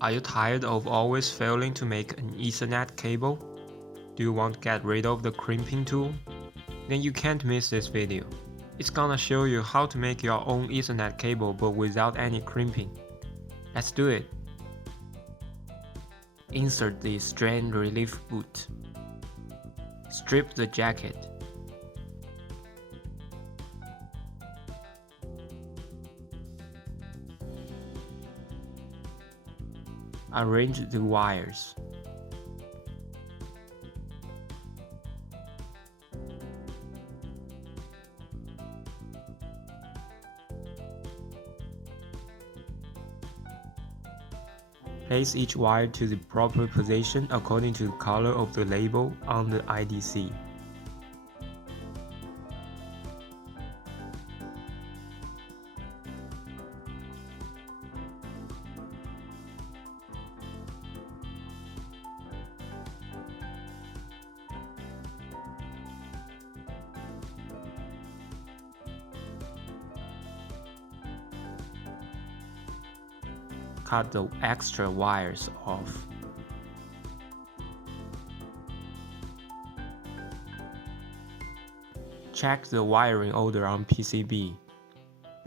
Are you tired of always failing to make an Ethernet cable? Do you want to get rid of the crimping tool? Then you can't miss this video. It's gonna show you how to make your own Ethernet cable but without any crimping. Let's do it. Insert the strain relief boot. Strip the jacket. Arrange the wires. Place each wire to the proper position according to the color of the label on the IDC. Cut the extra wires off. Check the wiring order on PCB.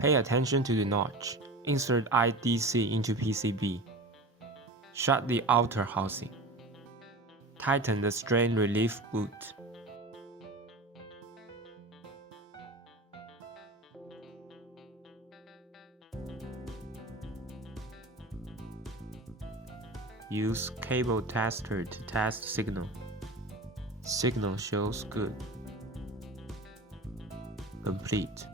Pay attention to the notch. Insert IDC into PCB. Shut the outer housing. Tighten the strain relief boot. Use cable tester to test signal. Signal shows good. Complete.